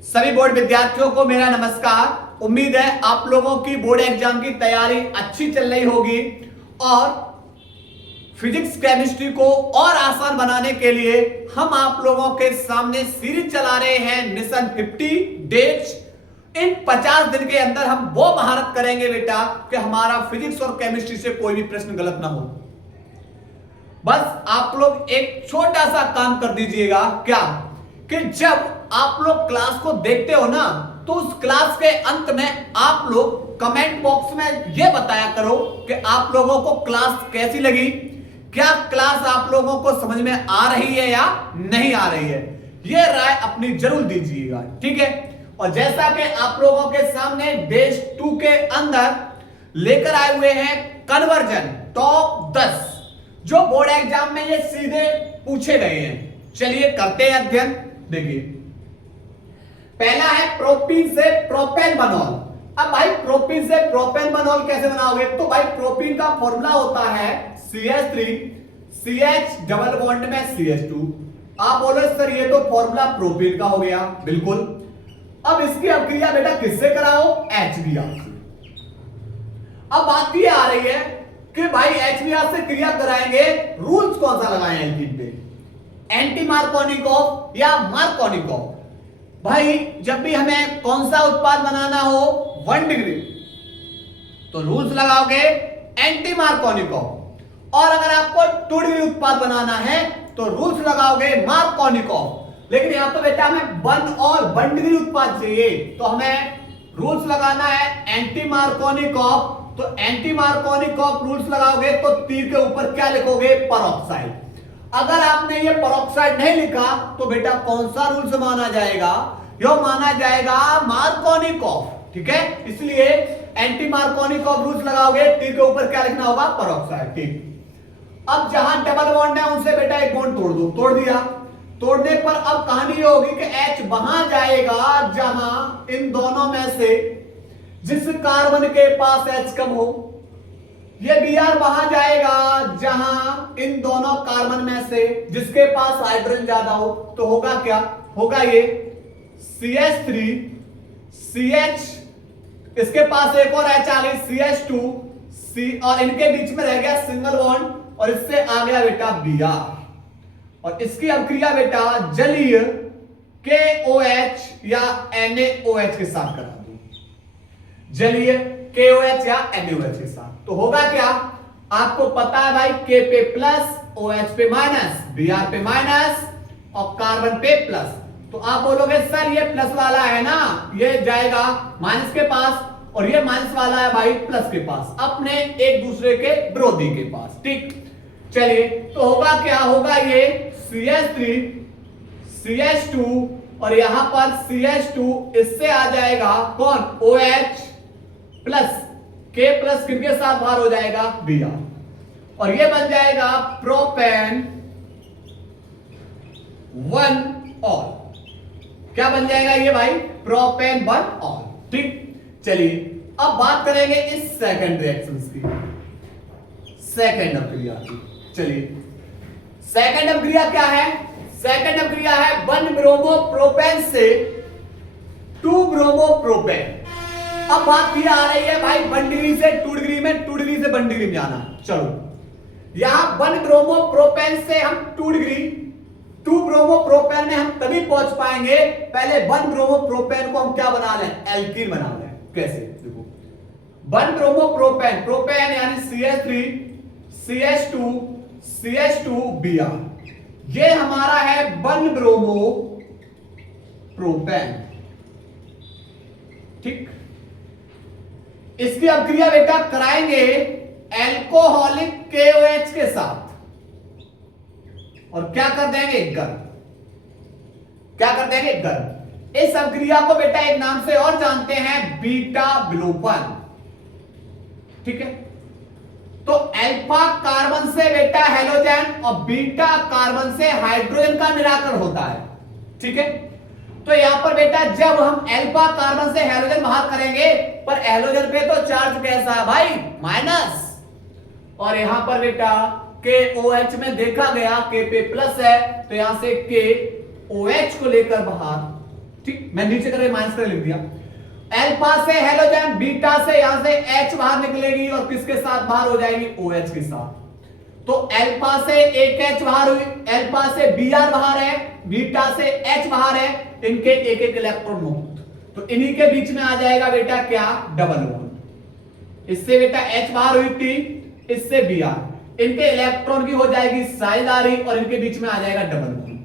सभी बोर्ड विद्यार्थियों को मेरा नमस्कार। उम्मीद है आप लोगों की बोर्ड एग्जाम की तैयारी अच्छी चल रही होगी और फिजिक्स केमिस्ट्री को और आसान बनाने के लिए हम आप लोगों के सामने सीरीज चला रहे हैं मिशन 50 डेज। इन 50 दिन के अंदर हम वो महारत करेंगे बेटा कि हमारा फिजिक्स और केमिस्ट्री से कोई भी प्रश्न गलत ना हो। बस आप लोग एक छोटा सा काम कर दीजिएगा, क्या कि जब आप लोग क्लास को देखते हो ना तो उस क्लास के अंत में आप लोग कमेंट बॉक्स में यह बताया करो कि आप लोगों को क्लास कैसी लगी, क्या क्लास आप लोगों को समझ में आ रही है या नहीं आ रही है। यह राय अपनी जरूर दीजिएगा, ठीक है। और जैसा कि आप लोगों के सामने डेज 2 के अंदर लेकर आए हुए हैं कन्वर्जन टॉप 10 जो बोर्ड एग्जाम में ये सीधे पूछे गए हैं। चलिए करते हैं अध्ययन। देखिए पहला है प्रोपीन से प्रोपेनबनॉल। अब भाई प्रोपीन से प्रोपेनबनॉल कैसे बनाओगे, तो भाई प्रोपीन का फॉर्मूला होता है CH3 CH डबल बॉन्ड में CH2। आप बोलो सर ये तो फॉर्मूला प्रोपीन का हो गया, बिल्कुल। अब इसकी अभिक्रिया बेटा किससे कराओ, HBr से। अब बात ये आ रही है कि भाई HBr से क्रिया कराएंगे, रूल्स कौन सा लगाए हैं एल्कीन पे, एंटी मार्कोनिकॉफ या मार्कोनिकॉफ। भाई जब भी हमें कौन सा उत्पाद बनाना हो 1 डिग्री तो रूल्स लगाओगे एंटी मार्कोनिकॉफ, और अगर आपको 2 डिग्री उत्पाद बनाना है तो रूल्स लगाओगे मार्कोनिकॉफ। लेकिन यहां तो बेटा हमें 1 डिग्री उत्पाद चाहिए तो हमें रूल्स लगाना है एंटी मार्कोनिकॉफ। तो एंटी मार्कोनिकॉफ रूल्स लगाओगे तो तीर के ऊपर क्या लिखोगे, परऑक्साइड। अगर आपने ये परऑक्साइड नहीं लिखा तो बेटा कौन सा रूल्स माना जाएगा, यह माना जाएगा मार्कोनिकॉफ, ठीक है। इसलिए एंटी मार्कोनिकॉफ रूल्स लगाओगे, तीर के ऊपर क्या लिखना होगा, परऑक्साइड, ठीक। अब जहां डबल बॉन्ड है उनसे बेटा एक बॉन्ड तोड़ दो, तोड़ दिया। तोड़ने पर अब कहानी होगी कि H वहां जाएगा जहां इन दोनों में से जिस कार्बन के पास H कम हो, ये Br वहां जाएगा जहां इन दोनों कार्बन में से जिसके पास हाइड्रोजन ज्यादा हो। तो होगा क्या, होगा ये CH3 CH, इसके पास एक और H आ गई CH2 C, और इनके बीच में रह गया सिंगल बॉन्ड और इससे आ गया बेटा Br। और इसकी अभिक्रिया बेटा जलीय KOH या NaOH के साथ करा दो, जलीय KOH या NaOH के साथ। तो होगा क्या, आपको पता है भाई K पे प्लस, OH पे माइनस, Br पे माइनस और कार्बन पे प्लस। तो आप बोलोगे सर ये प्लस वाला है ना, ये जाएगा माइनस के पास और ये माइनस वाला है भाई प्लस के पास, अपने एक दूसरे के विरोधी के पास, ठीक। चलिए तो होगा क्या, होगा ये CH3 CH2 और यहां पर CH2, इससे आ जाएगा कौन, OH प्लस K प्लस किनके साथ बाहर हो जाएगा, Br, और ये बन जाएगा प्रोपेन 1 ऑल। क्या बन जाएगा ये भाई, प्रोपेन 1 ऑल, ठीक। चलिए अब बात करेंगे इस सेकंड रिएक्शंस की, सेकंड अभिक्रिया की। चलिए सेकंड अभिक्रिया क्या है, सेकंड अभिक्रिया है 1 ब्रोमो प्रोपेन से 2 ब्रोमो प्रोपेन। अब बात ये आ रही है भाई 1 डिग्री से 2 डिग्री में, 2 डिग्री से 1 डिग्री में जाना। चलो यहां 1 ब्रोमो प्रोपेन से हम 2 डिग्री, 2 ब्रोमो प्रोपेन में हम तभी पहुंच पाएंगे, पहले 1 ब्रोमो प्रोपेन को हम क्या बना लें, एल्कीन बना लें। कैसे, देखो 1 ब्रोमो प्रोपेन, प्रोपेन यानी CH3 CH2 CH2 Br, ये हमारा है 1 ब्रोमो प्रोपेन, ठीक। इसकी अभिक्रिया बेटा कराएंगे एल्कोहलिक KOH के साथ और क्या कर देंगे, गर्म, क्या कर देंगे, गर्म। इस अभिक्रिया को बेटा एक नाम से और जानते हैं, बीटा विलोपन, ठीक है। तो अल्फा कार्बन से बेटा हैलोजन और बीटा कार्बन से हाइड्रोजन का निराकरण होता है, ठीक है। तो यहां पर बेटा जब हम अल्फा कार्बन से हैलोजन बाहर करेंगे, पर हैलोजन पे तो चार्ज कैसा है भाई, माइनस, और यहां पर बेटा KOH में देखा गया K पे प्लस है तो यहां से KOH को लेकर बाहर ठीक, मैं नीचे करके माइनस कर लिख दिया। अल्फा से हेलोजन, बीटा से यहां से H बाहर निकलेगी और किसके साथ बाहर हो जाएगी, OH के साथ। तो अल्फा से एक H बाहर हुई, अल्फा से Br बाहर है, बीटा से H बाहर है, इनके एक एक इलेक्ट्रॉन मुक्त, तो इन्हीं के बीच में आ जाएगा बेटा क्या, डबल बॉन्ड। इससे बेटा H बाहर हुई थी, इससे Br, इनके इलेक्ट्रॉन की हो जाएगी साझेदारी और इनके बीच में आ जाएगा डबल बॉन्ड,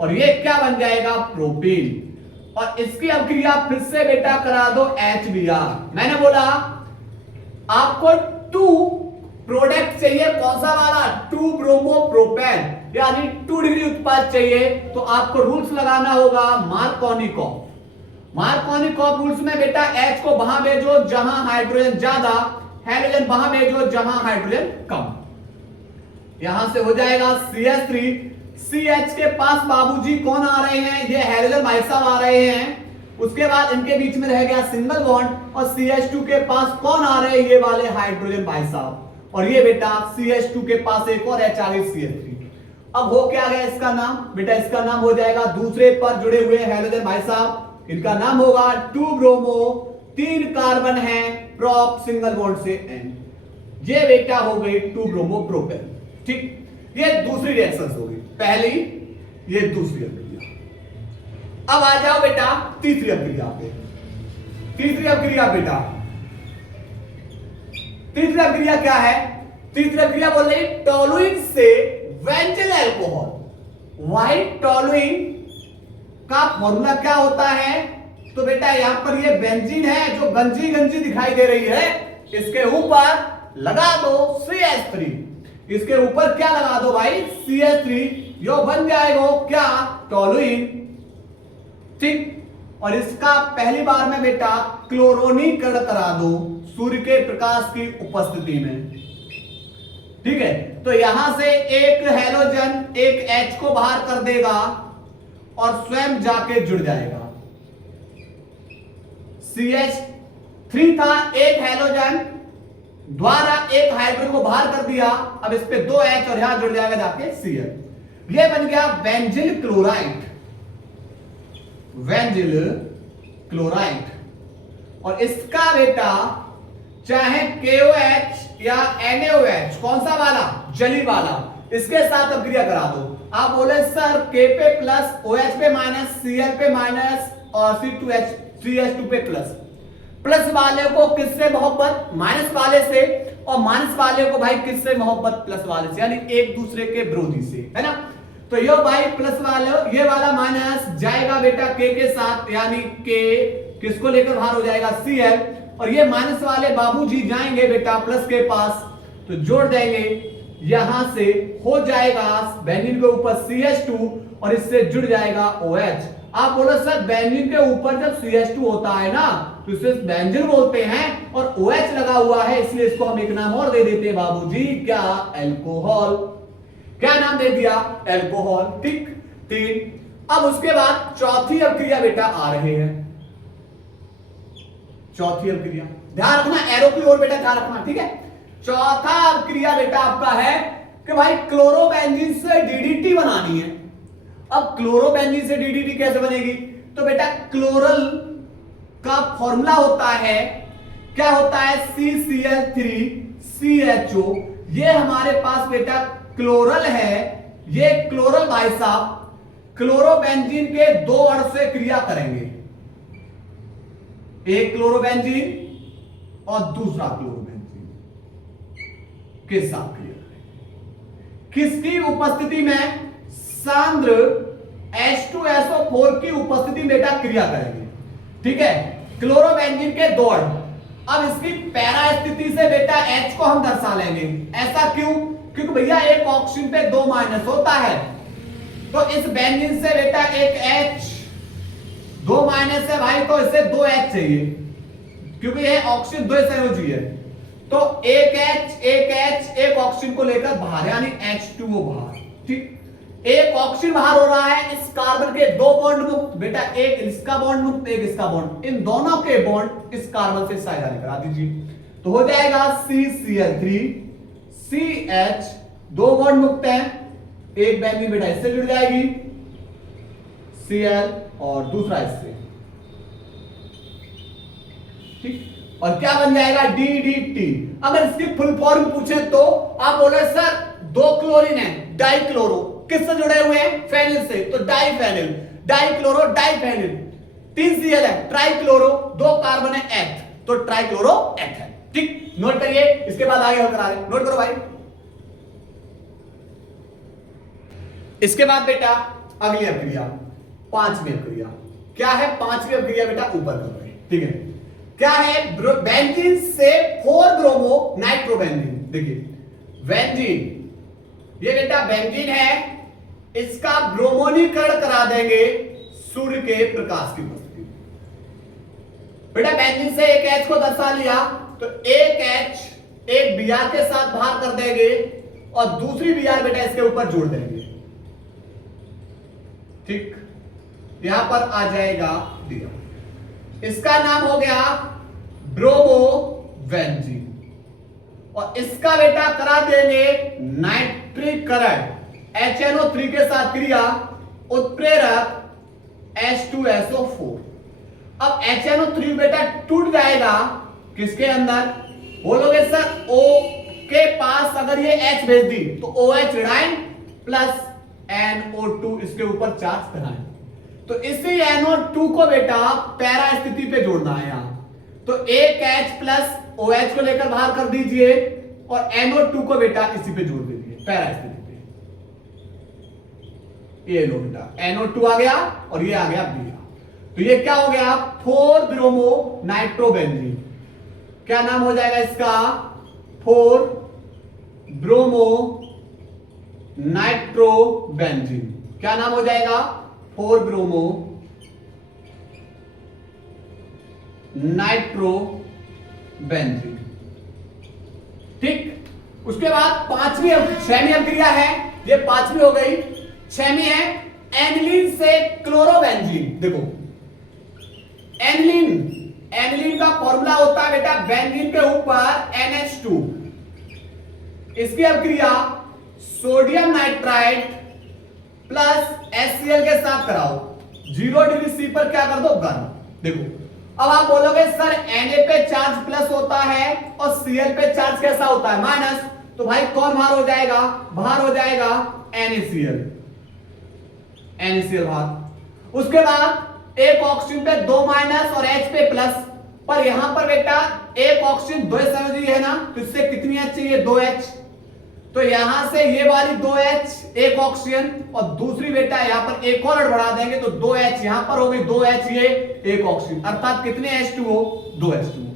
और ये क्या बन जाएगा, प्रोपेन। और इसकी अभिक्रिया फिर से बेटा करा दो HBr। मैंने बोला आपको 2 प्रोडक्ट चाहिए, कौन सा वाला, 2 ब्रोमो प्रोपेन, यानी 2 डिग्री उत्पाद चाहिए, तो आपको रूल्स लगाना होगा मार्कोनिकॉफ। मार्कोनिकॉफ रूल्स में बेटा H को वहां भेजो जहां हाइड्रोजन ज्यादा, हेलोजन वहां भेजो जहां हाइड्रोजन कम। यहां से हो जाएगा CH3, CH के पास बाबूजी कौन आ रहे हैं, ये हेलोजन भाई साहब आ रहे हैं। उसके बाद इनके बीच में रह गया सिंगल बॉन्ड, और CH2 के पास कौन आ रहे हैं, ये वाले हाइड्रोजन भाई साहब, और ये बेटा CH2 के पास एक और H आ गई, CH3। अब हो क्या गया इसका नाम, बेटा इसका नाम हो जाएगा दूसरे पर जुड़े हुए हेलोजन भाई साहब, इनका नाम होगा 2 ब्रोमो, 3 कार्बन है, प्रोप सिंगल बॉन्ड से N, ये बेटा हो गई 2 ब्रोमो प्रोपेन। ठीक, ये दूसरी रिएक्शन हो गई, पहली ये दूसरी अभिक्रिया। अब आ जाओ बेटा तीसरी अभिक्रिया पे। तीसरी अभिक्रिया बेटा, तीसरी अभिक्रिया क्या है, तीसरी अभिक्रिया बोल रही टोलुइन से बेंजील अल्कोहल। व्हाइट टोलुइन का फॉर्मूला क्या होता है, तो बेटा यहां पर ये बेंजीन है जो गंजी गंजी दिखाई दे रही है, इसके ऊपर लगा दो CH3, इसके ऊपर क्या लगा दो भाई, CH3, यो बन जाएगा क्या, टोलुइन। ठीक, और इसका पहली बार में बेटा क्लोरोनीकरण करा दो सूर्य के प्रकाश की उपस्थिति में। ठीक है, तो यहां से एक हेलोजन एक H को बाहर कर देगा और स्वयं जाके जुड़ जाएगा। CH3 था, एक हेलोजन द्वारा एक हाइड्रोजन को बाहर कर दिया, अब इस पे 2 H और यहां जुड़ जाएगा जाके Cl, ये बन गया बेंजील क्लोराइड, बेंजील क्लोराइड। और इसका बेटा चाहे KOH या NaOH, कौन सा वाला, जली वाला, इसके साथ अभिक्रिया करा दो। आप बोले सर K पे प्लस, OH पे माइनस, Cl पे माइनस और C2H CH2 पे प्लस। प्लस वाले को किससे मोहब्बत, माइनस वाले से, और माइनस वाले को भाई किससे मोहब्बत, प्लस वाले से, यानी एक दूसरे के विरोधी से, है ना। तो ये भाई प्लस वाले, ये वाला माइनस जाएगा बेटा K के साथ, यानी K किसको लेकर बाहर हो जाएगा, Cl, और ये माइनस वाले बाबूजी जाएंगे बेटा प्लस के पास, तो जोड़ देंगे, यहां से हो जाएगा बेंजीन के ऊपर CH2 और इससे जुड़ जाएगा OH। आप बोलो सर बेंजीन के ऊपर जब CH2 होता है ना तो इसे बेंजीन बोलते हैं, और OH लगा हुआ है इसलिए इसको हम एक नाम और दे देते हैं बाबूजी, क्या, अल्कोहल। क्या नाम दे दिया, अल्कोहल। ठीक, 3। अब उसके बाद चौथी अभिक्रिया बेटा आ रहे हैं, चौथी अभिक्रिया, ध्यान रखना एरो की ओर बेटा ध्यान रखना, ठीक है। चौथा अभिक्रिया बेटा आपका है कि भाई क्लोरोबेंजीन से DDT बनानी है। अब क्लोरोबेंजीन से DDT कैसे बनेगी, तो बेटा क्लोरल का फॉर्मूला होता है, क्या होता है, CCl3CHO। ये हमारे पास बेटा क्लोरल है, ये क्लोरल भाई साहब क्लोरोबेंजीन के 2 अणु से क्रिया करेंगे, एक क्लोरोबेंजीन और दूसरा क्लोरोबेंजीन के साथ क्रिया करेंगे। किसकी उपस्थिति में, सांद्र H2SO4 की उपस्थिति में बेटा क्रिया करेंगे। ठीक है, क्लोरोबेंजीन के 2 अणु। अब इसकी पैरा स्थिति से बेटा H को हम दर्शा लेंगे, ऐसा क्यों, क्योंकि भैया एक ऑक्सीजन पे 2 माइनस होता है, तो इस बेंजीन से बेटा एक H, 2 माइनस है भाई, तो इसे 2 H चाहिए, क्योंकि ये ऑक्सीजन 2 संयोजी है, तो एक H एक ऑक्सीजन को लेकर बाहर, यानी H2O बाहर। ठीक, एक ऑक्सीजन बाहर हो रहा है, इस कार्बन के 2 बॉन्ड मुक्त, बेटा एक इसका बॉन्ड मुक्त एक इसका बॉन्ड, इन दोनों के बॉन्ड इस कार्बन से साझेदारी करा दीजिए, तो हो जाएगा CCl3 CH, 2 बॉन्ड मुक्त है, एक बेंजीन बेटा इससे जुड़ जाएगी Cl और दूसरा इससे, ठीक। और क्या बन जाएगा, DDT। अगर इसकी फुल फॉर्म पूछे तो आप बोले सर 2 क्लोरीन है, डाइक्लोरो, किससे जुड़े हुए हैं, फेनिल से, तो डाइफेनिल, डाइक्लोरो डाइफेनिल। 3 Cl है, ट्राइक्लोरो, 2 कार्बन है, एथ, तो ट्राइक्लोरो एथ है। ठीक, नोट करिए, इसके बाद आगे हम करा रहे, नोट करो भाई। इसके बाद बेटा अगली अभिक्रिया, 5वीं अभिक्रिया क्या है, 5वीं अभिक्रिया बेटा ऊपर कर रहे हैं, ठीक है। क्या है, बेंजीन से 4 ब्रोमो नाइट्रोबेंजीन। देखिए बेंजीन, ये बेटा बेंजीन है, इसका ब्रोमोनीकरण करा देंगे सूर्य के प्रकाश की उपस्थिति। बेटा बेंजीन से एक H को दर्शा लिया तो एक H एक Br के साथ बाहर कर देंगे और दूसरी Br बेटा इसके ऊपर जोड़ देंगे। ठीक, यहां पर आ जाएगा दिया, इसका नाम हो गया ब्रोमोबेंजीन और इसका बेटा करा देंगे नाइट्रीकरण, HNO3 के साथ क्रिया, उत्प्रेरक H2SO4। अब HNO3 बेटा टूट जाएगा किसके अंदर, बोलोगे सर O के पास अगर ये H भेज दी तो OH ऋणायन प्लस NO2 इसके ऊपर चार्ज कराएं, तो इसी NO2 को बेटा पैरा स्थिति पे जोड़ना है यहां, तो एक H प्लस OH को लेकर बाहर कर दीजिए और NO2 को बेटा इसी पे जोड़ दीजिए पैरा स्थिति पे। ये लो बेटा NO2 आ गया और ये आ गया Br, तो ये क्या हो गया, 4 ब्रोमो नाइट्रोबेंजीन। क्या नाम हो जाएगा इसका, 4 ब्रोमो नाइट्रोबेंजीन। क्या नाम हो जाएगा, 4 ब्रोमो नाइट्रोबेंजीन। ठीक, उसके बाद 6वीं अभिक्रिया है, ये 5वीं हो गई, 6वीं है एनिलीन से क्लोरोबेंजीन। देखो एनिलीन का फॉर्मूला होता है बेटा बेंजीन के ऊपर NH2, इसकी अभिक्रिया सोडियम नाइट्राइट प्लस HCl के साथ कराओ, 0 डिग्री C पर क्या कर दो, गर्म। देखो अब आप बोलोगे सर Na पे चार्ज प्लस होता है और Cl पे चार्ज कैसा होता है, माइनस, तो भाई कौन बाहर हो जाएगा, बाहर हो जाएगा NaCl बाहर। उसके बाद एक ऑक्सीजन पे 2 माइनस और H पे प्लस, पर यहां पर बेटा एक ऑक्सीजन 2 समझिए है ना, तो इससे कितनी H चाहिए, 2H, तो यहां से ये वाली 2H एक ऑक्सीजन और दूसरी बेटा यहां पर एक और बढ़ा देंगे तो 2H यहां पर हो गई, 2H ये एक ऑक्सीजन, अर्थात कितने H2O, 2H2O।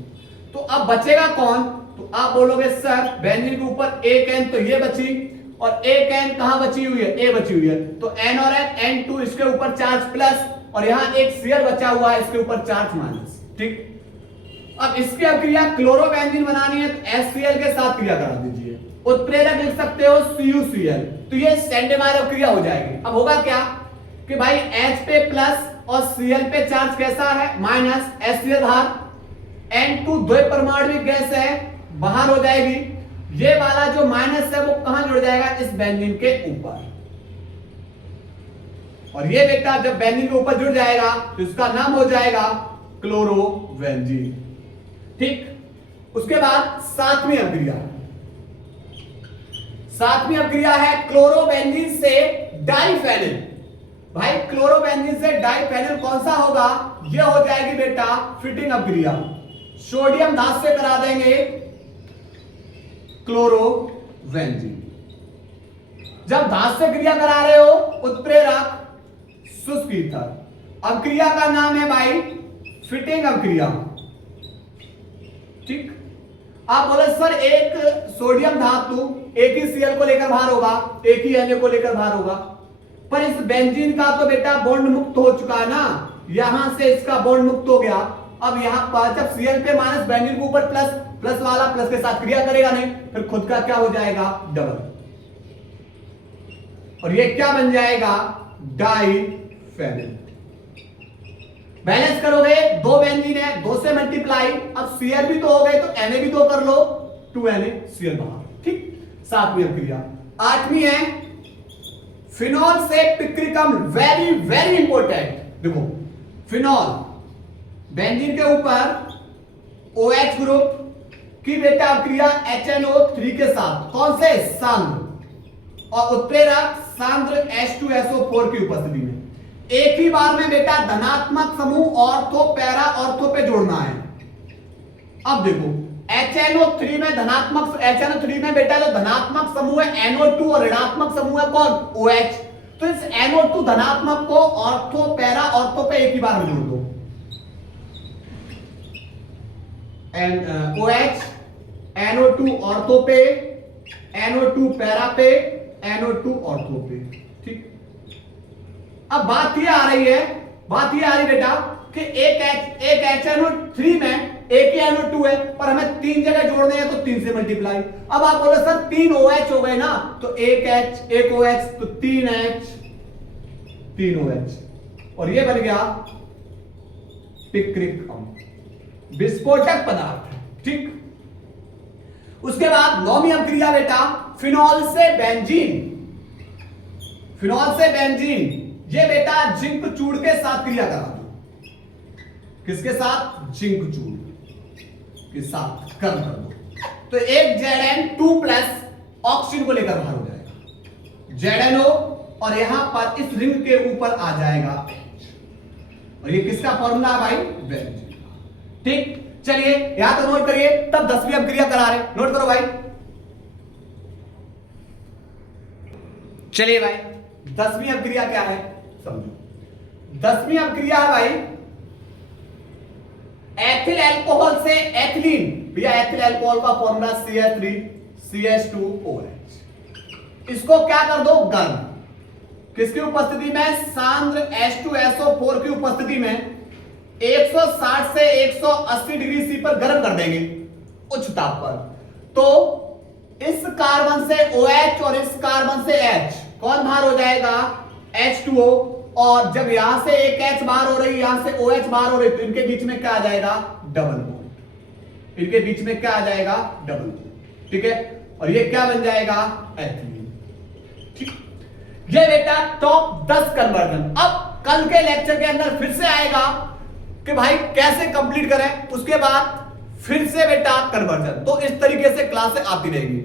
तो अब बचेगा कौन, तो आप बोलोगे सर बेंजीन के ऊपर एक N, तो ये बची और एक N कहां बची हुई है, A बची हुई है, तो N और N2 इसके ऊपर चार्ज प्लस और यहां एक Cl बचा हुआ है इसके ऊपर चार्ज माइनस। ठीक, अब इसकी अभिक्रिया क्लोरोबेंजीन बनानी है तो HCl के साथ क्रिया करा दीजिए, उत्प्रेरक लिख सकते हो CuCl, तो ये सेंडेमायर अभिक्रिया हो जाएगी। अब होगा क्या कि भाई H पे प्लस और Cl पे चार्ज कैसा है, माइनस, HCl बाहर, N2 द्वि परमाणु गैस है, बाहर हो जाएगी, ये वाला जो माइनस है वो कहां जुड़ जाएगा, इस बेंजीन के ऊपर, और ये बेटा जब बेंजीन के ऊपर जुड़ जाएगा तो इसका नाम हो जाएगा क्लोरोबेंजीन। ठीक, उसके बाद 7वीं अभिक्रिया, 7वीं अभिक्रिया है क्लोरोबेंजीन से डाइफेनिल। भाई क्लोरोबेंजीन से डाइफेनिल कौन सा होगा, ये हो जाएगी बेटा फिटिंग अभिक्रिया, सोडियम धातु से करा देंगे क्लोरोबेंजीन। जब धातु से क्रिया करा रहे हो उत्प्रेरक शुष्क ईथर, अभिक्रिया का नाम है भाई फिटिंग अभिक्रिया। ठीक, आप बोले सर एक सोडियम धातु एक ही Cl को लेकर बाहर होगा, एक ही Na को लेकर बाहर होगा, पर इस बेंजीन का तो बेटा बॉन्ड मुक्त हो चुका है ना, यहां से इसका बॉन्ड मुक्त हो गया। अब यहां पर जब Cl पे माइनस बेंजीन के ऊपर प्लस, प्लस वाला प्लस के साथ क्रिया करेगा नहीं, फिर खुद का क्या हो जाएगा, डबल, और ये क्या बन जाएगा, डाइफेनिल। बैलेंस करोगे, 2 बेंजीन है, 2 से मल्टीप्लाई, अब Cl भी तो हो गए तो Na भी तो कर लो, 2NaCl बाहर। ठीक, 7वीं अभिक्रिया। 8वीं है फिनॉल से पिक्रिकम, वेरी वेरी इंपॉर्टेंट। देखो फिनॉल बेंजीन के ऊपर OH ग्रुप की बेटा अभिक्रिया HNO3 के साथ कौन से सांद्र और उत्प्रेरक सांद्र H2SO4 की उपस्थिति में एक ही बार में बेटा धनात्मक समूह ऑर्थो पैरा ऑर्थो पे जोड़ना है। अब देखो HNO3 में धनात्मक HNO3 में बेटा जो धनात्मक समूह है NO2 और ऋणात्मक समूह है कौन OH। तो इस NO2 धनात्मक को ऑर्थो पैरा ऑर्थो पे एक ही बार में जोड़ दो। OH NO2 ऑर्थो पे NO2 पैरा पे NO2 ऑर्थो पे। ठीक, अब बात ये आ रही बेटा कि एक HNO3 में एक ही NO2 है पर हमें 3 जगह जोड़ने हैं तो 3 से मल्टीप्लाई। अब आप बोले सर 3 OH हो गए ना, तो एक H एक OH तो 3 H 3 OH और ये बन गया पिक्रिक अम्ल, विस्फोटक पदार्थ। ठीक, उसके बाद नौवीं अभिक्रिया बेटा फिनॉल से बेंजीन, ये बेटा जिंक चूड़ के साथ क्रिया करा दो। किसके साथ? जिंक चूड़ के साथ कर्म कर दो तो एक Zn2 प्लस ऑक्सीजन को लेकर बाहर हो जाएगा ZnO और यहां पर इस रिंग के ऊपर आ जाएगा H और ये किसका फॉर्मूला है भाई? बेंजीन। ठीक, चलिए यहां तो नोट करिए, तब 10वीं अभिक्रिया करा रहे, नोट करो भाई। चलिए भाई 10वीं अभिक्रिया क्या है समझो। 10वीं अभिक्रिया है भाई एथिल अल्कोहल से एथिलीन। भैया एथिल अल्कोहल का फॉर्मूला CH3CH2OH। इसको क्या कर दो? गर्म। किसकी उपस्थिति में? सांद्र H2SO4 की उपस्थिति में 160 से 180 डिग्री सी पर गर्म कर देंगे उच्च ताप पर। तो इस कार्बन से OH और इस कार्बन से H कौन बाहर हो जाएगा? H2O। और जब यहां से एक H बाहर हो रही, यहां से OH बाहर हो रही, तो इनके बीच में क्या आ जाएगा? Double bond. इनके बीच में क्या आ जाएगा? Double bond. ठीक है, और ये क्या बन जाएगा? एथिलीन। ठीक, ये बेटा टॉप 10 कन्वर्जन। अब कल के लेक्चर के अंदर फिर से आएगा कि भाई कैसे कंप्लीट करें, उसके बाद फिर से बेटा कन्वर्जन। तो इस तरीके से क्लासें आती रहेगी।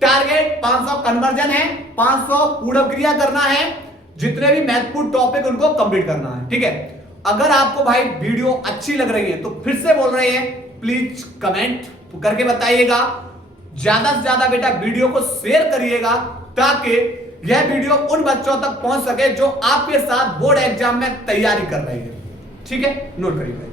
टारगेट 500 कन्वर्जन है, 500 पूर्ण क्रिया करना है, जितने भी महत्वपूर्ण टॉपिक उनको कंप्लीट करना है। ठीक है, अगर आपको भाई वीडियो अच्छी लग रही है तो फिर से बोल रहे हैं प्लीज कमेंट करके बताइएगा। ज्यादा से ज्यादा बेटा वीडियो को शेयर करिएगा ताकि यह वीडियो उन बच्चों तक पहुंच सके जो आपके साथ बोर्ड एग्जाम में तैयारी कर रहे हैं। ठीक है, नोट करिएगा।